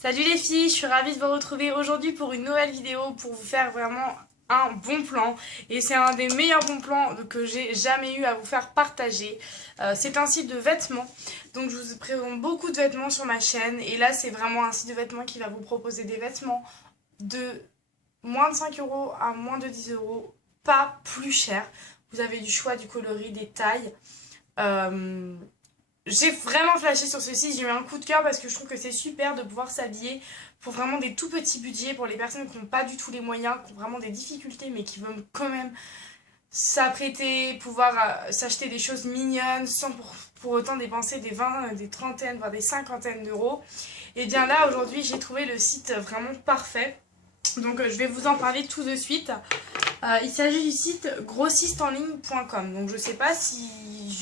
Salut les filles, je suis ravie de vous retrouver aujourd'hui pour une nouvelle vidéo pour vous faire vraiment un bon plan. Et c'est un des meilleurs bons plans que j'ai jamais eu à vous faire partager. C'est un site de vêtements, donc je vous présente beaucoup de vêtements sur ma chaîne. Et là c'est vraiment un site de vêtements qui va vous proposer des vêtements de moins de 5 € à moins de 10 €, pas plus cher. Vous avez du choix, du coloris, des tailles. J'ai vraiment flashé sur ce site, j'ai eu un coup de cœur parce que je trouve que c'est super de pouvoir s'habiller pour vraiment des tout petits budgets, pour les personnes qui n'ont pas du tout les moyens, qui ont vraiment des difficultés mais qui veulent quand même s'apprêter, pouvoir s'acheter des choses mignonnes sans pour autant dépenser des 20, des trentaines, voire des cinquantaines d'euros. Et bien là aujourd'hui j'ai trouvé le site vraiment parfait. Donc je vais vous en parler tout de suite. Il s'agit du site grossistenligne.com. Donc je sais pas si...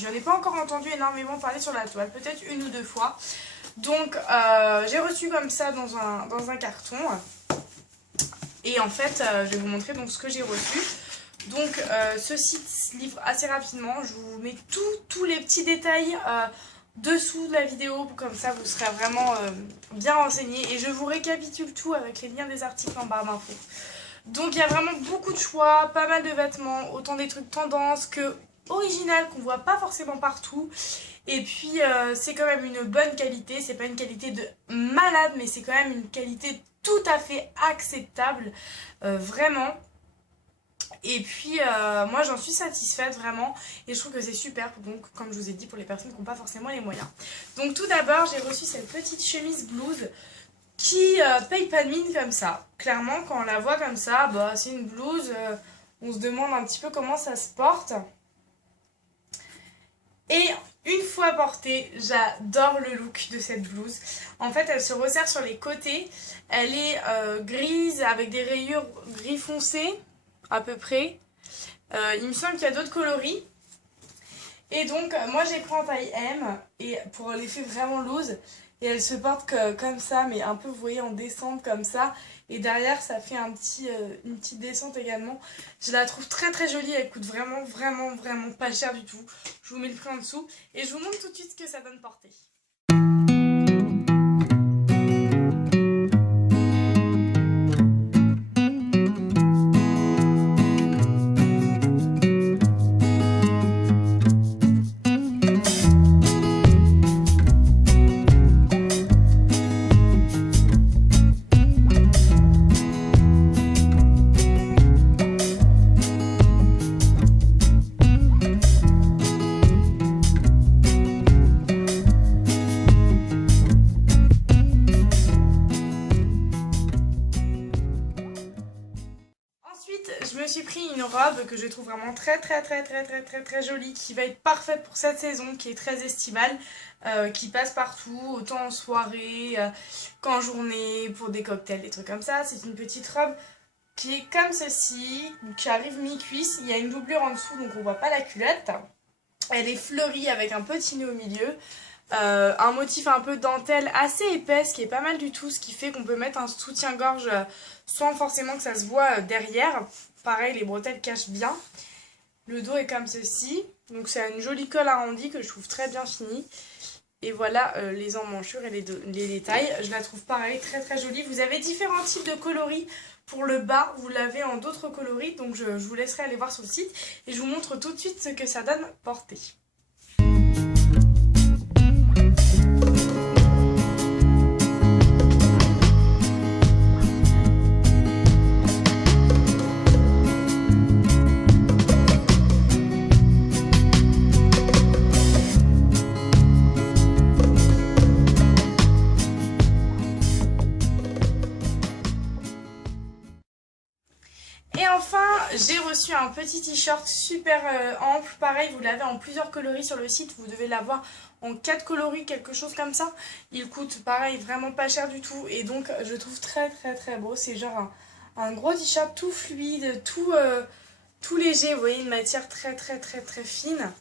J'en ai pas encore entendu énormément parler sur la toile, peut-être une ou deux fois. Donc j'ai reçu comme ça dans un carton. Et en fait je vais vous montrer donc ce que j'ai reçu. Donc ce site se livre assez rapidement. Je vous mets tous les petits détails dessous de la vidéo, comme ça vous serez vraiment bien renseignés. Et je vous récapitule tout avec les liens des articles en barre d'infos. Donc il y a vraiment beaucoup de choix, pas mal de vêtements, autant des trucs tendance que original qu'on voit pas forcément partout. Et puis c'est quand même une bonne qualité, c'est pas une qualité de malade, mais c'est quand même une qualité tout à fait acceptable, vraiment. Et puis moi j'en suis satisfaite vraiment et je trouve que c'est super, donc comme je vous ai dit, pour les personnes qui n'ont pas forcément les moyens. Donc tout d'abord j'ai reçu cette petite chemise blouse qui paye pas de mine comme ça. Clairement quand on la voit comme ça, bah, c'est une blouse, on se demande un petit peu comment ça se porte. Et une fois portée, j'adore le look de cette blouse. En fait elle se resserre sur les côtés, elle est grise avec des rayures gris foncé à peu près. Il me semble qu'il y a d'autres coloris. Et donc moi j'ai pris en taille M et pour l'effet vraiment loose. Et elle se porte comme ça, mais un peu, vous voyez, en descente comme ça. Et derrière, ça fait une petite descente également. Je la trouve très très jolie. Elle coûte vraiment, vraiment, vraiment pas cher du tout. Je vous mets le prix en dessous. Et je vous montre tout de suite ce que ça donne portée. Je me suis pris une robe que je trouve vraiment très jolie, qui va être parfaite pour cette saison, qui est très estivale, qui passe partout, autant en soirée qu'en journée, pour des cocktails, des trucs comme ça. C'est une petite robe qui est comme ceci, qui arrive mi-cuisse. Il y a une doublure en dessous, donc on voit pas la culotte. Elle est fleurie avec un petit nœud au milieu. Un motif un peu dentelle assez épaisse qui est pas mal du tout, ce qui fait qu'on peut mettre un soutien-gorge sans forcément que ça se voit derrière. Pareil, les bretelles cachent bien. Le dos est comme ceci, donc c'est une jolie colle arrondie que je trouve très bien finie. Et voilà les emmanchures et les détails. Je la trouve pareil, très jolie. Vous avez différents types de coloris. Pour le bas, vous l'avez en d'autres coloris, donc je vous laisserai aller voir sur le site. Et je vous montre tout de suite ce que ça donne portée. Et enfin, j'ai reçu un petit t-shirt super ample. Pareil, vous l'avez en plusieurs coloris sur le site. Vous devez l'avoir en 4 coloris, quelque chose comme ça. Il coûte, pareil, vraiment pas cher du tout. Et donc, je trouve très beau. C'est genre un gros t-shirt tout fluide, tout léger. Vous voyez, une matière très fine.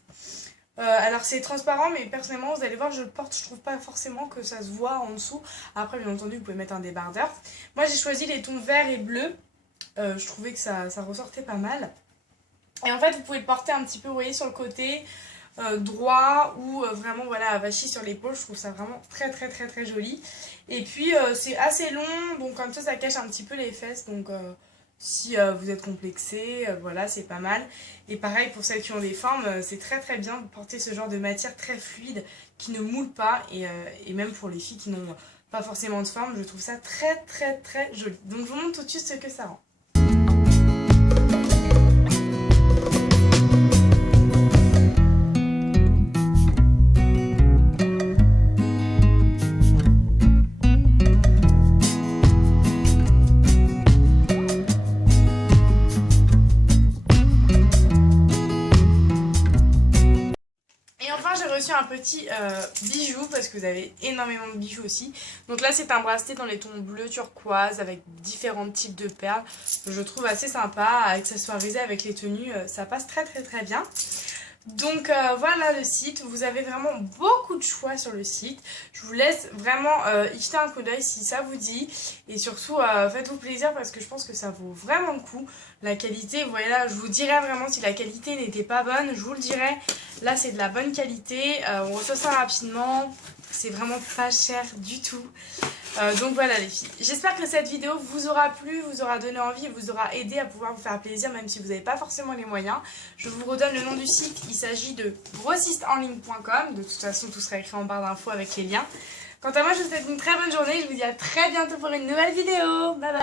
Alors, c'est transparent, mais personnellement, vous allez voir, je le porte. Je trouve pas forcément que ça se voit en dessous. Après, bien entendu, vous pouvez mettre un débardeur. Moi, j'ai choisi les tons vert et bleu. Je trouvais que ça ressortait pas mal. Et en fait, vous pouvez le porter un petit peu, vous voyez, sur le côté. droit ou vraiment voilà avachi sur l'épaule. Je trouve ça vraiment très très très très joli. Et puis c'est assez long, donc comme ça cache un petit peu les fesses, donc si vous êtes complexé, voilà, c'est pas mal. Et pareil pour celles qui ont des formes, c'est très très bien de porter ce genre de matière très fluide qui ne moule pas, et même pour les filles qui n'ont pas forcément de forme, je trouve ça très très très joli. Donc je vous montre tout de suite ce que ça rend. J'ai reçu un petit bijou parce que vous avez énormément de bijoux aussi. Donc là c'est un bracelet dans les tons bleu turquoise avec différents types de perles. Je trouve assez sympa à accessoiriser avec les tenues, ça passe très très très bien. Donc voilà le site, vous avez vraiment beaucoup de choix sur le site. Je vous laisse vraiment y jeter un coup d'œil si ça vous dit. Et surtout faites-vous plaisir parce que je pense que ça vaut vraiment le coup. La qualité, voilà, je vous dirais vraiment si la qualité n'était pas bonne, je vous le dirais. Là c'est de la bonne qualité, on reçoit ça rapidement, c'est vraiment pas cher du tout. Donc voilà les filles, j'espère que cette vidéo vous aura plu, vous aura donné envie et vous aura aidé à pouvoir vous faire plaisir même si vous n'avez pas forcément les moyens. Je vous redonne le nom du site, il s'agit de grossistenligne.com, de toute façon tout sera écrit en barre d'infos avec les liens. Quant à moi je vous souhaite une très bonne journée, je vous dis à très bientôt pour une nouvelle vidéo, bye bye.